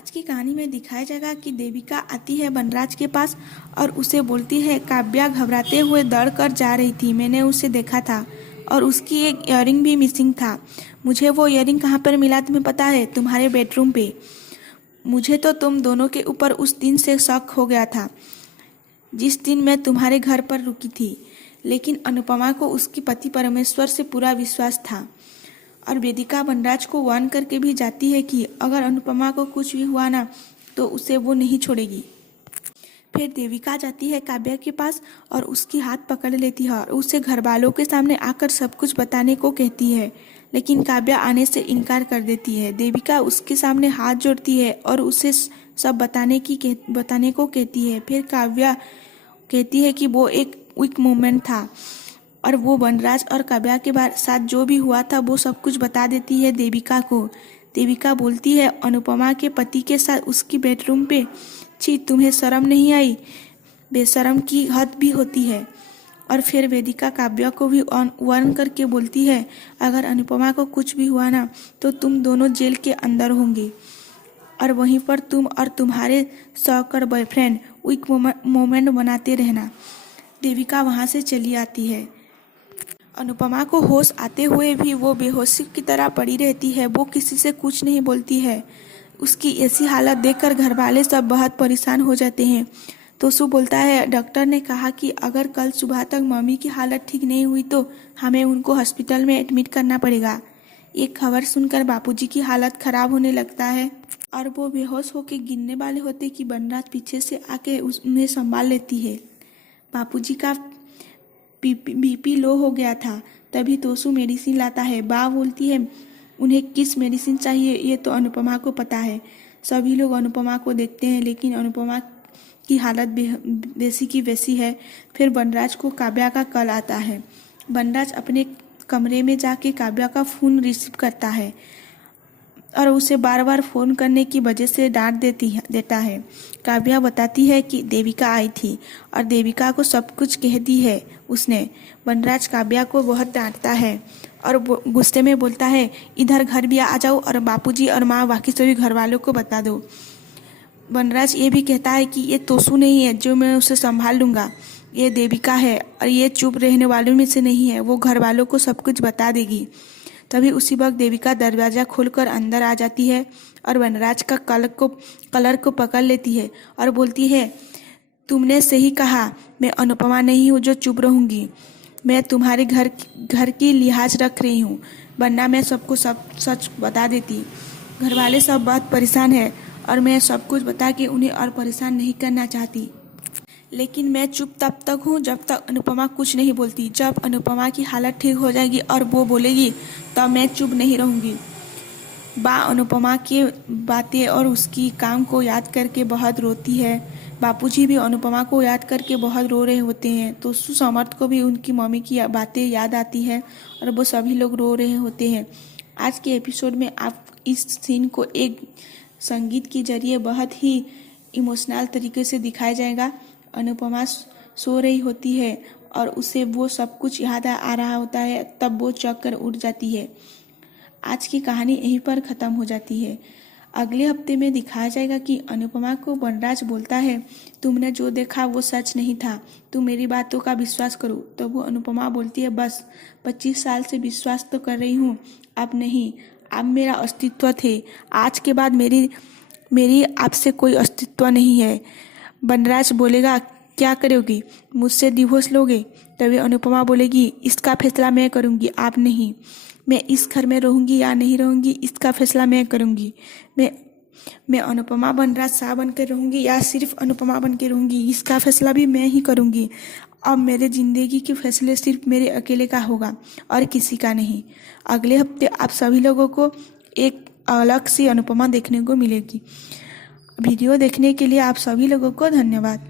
आज की कहानी में दिखाया जाएगा कि देविका आती है वनराज के पास और उसे बोलती है, काव्या घबराते हुए दौड़ कर जा रही थी, मैंने उसे देखा था और उसकी एक इयररिंग भी मिसिंग था। मुझे वो इयररिंग कहाँ पर मिला तुम्हें पता है? तुम्हारे बेडरूम पे। मुझे तो तुम दोनों के ऊपर उस दिन से शक हो गया था जिस दिन मैं तुम्हारे घर पर रुकी थी, लेकिन अनुपमा को उसके पति परमेश्वर से पूरा विश्वास था। और वेदिका वनराज को वार्न करके भी जाती है कि अगर अनुपमा को कुछ भी हुआ ना तो उसे वो नहीं छोड़ेगी। फिर देविका जाती है काव्या के पास और उसकी हाथ पकड़ लेती है और उसे घर वालों के सामने आकर सब कुछ बताने को कहती है, लेकिन काव्या आने से इनकार कर देती है। देविका उसके सामने हाथ जोड़ती है और उसे सब बताने को कहती है। फिर काव्या कहती है कि वो एक वीक मोमेंट था और वो वनराज और काव्या के साथ जो भी हुआ था वो सब कुछ बता देती है देविका को। देविका बोलती है, अनुपमा के पति के साथ उसकी बेडरूम पे, छी तुम्हें शर्म नहीं आई? बेशरम की हद भी होती है। और फिर वेदिका काव्या को भी वार्न करके बोलती है, अगर अनुपमा को कुछ भी हुआ ना तो तुम दोनों जेल के अंदर होंगे और वहीं पर तुम और तुम्हारे सॉकर बॉयफ्रेंड वीक मोमेंट बनाते रहना। देविका वहां से चली आती है। अनुपमा को होश आते हुए भी वो बेहोशी की तरह पड़ी रहती है। वो किसी से कुछ नहीं बोलती है। उसकी ऐसी हालत देखकर घर वाले सब बहुत परेशान हो जाते हैं। तोसू बोलता है, डॉक्टर ने कहा कि अगर कल सुबह तक मम्मी की हालत ठीक नहीं हुई तो हमें उनको हॉस्पिटल में एडमिट करना पड़ेगा। ये खबर सुनकर बापूजी की हालत खराब होने लगता है और वो बेहोश होकर गिरने वाले होते कि वनराज पीछे से आके उन्हें संभाल लेती है। बापूजी का बीपी लो हो गया था। तभी तोसू मेडिसिन लाता है। बा बोलती है, उन्हें किस मेडिसिन चाहिए ये तो अनुपमा को पता है। सभी लोग अनुपमा को देखते हैं, लेकिन अनुपमा की हालत वैसी की वैसी है। फिर वनराज को काव्या का कॉल आता है। वनराज अपने कमरे में जाके काव्या का फोन रिसीव करता है और उसे बार बार फोन करने की वजह से डांट देता है। काव्या बताती है कि देविका आई थी और देविका को सब कुछ कह दी है उसने। वनराज काव्या को बहुत डांटता है और गुस्से में बोलता है, इधर घर भी आ जाओ और बापूजी और माँ बाकी सभी घर वालों को बता दो। वनराज ये भी कहता है कि ये तोसू नहीं है जो मैं उसे संभाल लूंगा, ये देविका है और ये चुप रहने वालों में से नहीं है, वो घर वालों को सब कुछ बता देगी। तभी उसी वक्त देविका दरवाजा खोलकर अंदर आ जाती है और वनराज का कलर को पकड़ लेती है और बोलती है, तुमने सही कहा, मैं अनुपमा नहीं हूँ जो चुप रहूंगी। मैं तुम्हारे घर की लिहाज रख रही हूँ, वरना मैं सबको सब सच बता देती। घर वाले सब बहुत परेशान है और मैं सब कुछ बता के उन्हें और परेशान नहीं करना चाहती, लेकिन मैं चुप तब तक हूँ जब तक अनुपमा कुछ नहीं बोलती। जब अनुपमा की हालत ठीक हो जाएगी और वो बोलेगी तब मैं चुप नहीं रहूँगी। बा अनुपमा की बातें और उसकी काम को याद करके बहुत रोती है। बापूजी भी अनुपमा को याद करके बहुत रो रहे होते हैं। तो समर्थ को भी उनकी मम्मी की बातें याद आती है और वो सभी लोग रो रहे होते हैं। आज के एपिसोड में आप इस सीन को एक संगीत के जरिए बहुत ही इमोशनल तरीके से दिखाया जाएगा। अनुपमा सो रही होती है और उसे वो सब कुछ याद आ रहा होता है, तब वो चौंक कर उठ जाती है। आज की कहानी यहीं पर ख़त्म हो जाती है। अगले हफ्ते में दिखाया जाएगा कि अनुपमा को वनराज बोलता है, तुमने जो देखा वो सच नहीं था, तुम मेरी बातों का विश्वास करो। तो वो अनुपमा बोलती है, बस 25 साल से विश्वास तो कर रही हूँ, अब नहीं, अब मेरा अस्तित्व थे। आज के बाद मेरी आपसे कोई अस्तित्व नहीं है। वनराज बोलेगा, क्या करोगी, मुझसे डिवोर्स लोगे? तभी अनुपमा बोलेगी, इसका फैसला मैं करूँगी, आप नहीं। मैं इस घर में रहूँगी या नहीं रहूँगी, इसका फैसला मैं करूँगी। मैं अनुपमा वनराज शाह बन के रहूँगी या सिर्फ अनुपमा बन के रहूँगी, इसका फैसला भी मैं ही करूँगी। अब मेरे ज़िंदगी के फैसले सिर्फ मेरे अकेले का होगा और किसी का नहीं। अगले हफ्ते आप सभी लोगों को एक अलग सी अनुपमा देखने को मिलेगी। वीडियो देखने के लिए आप सभी लोगों को धन्यवाद।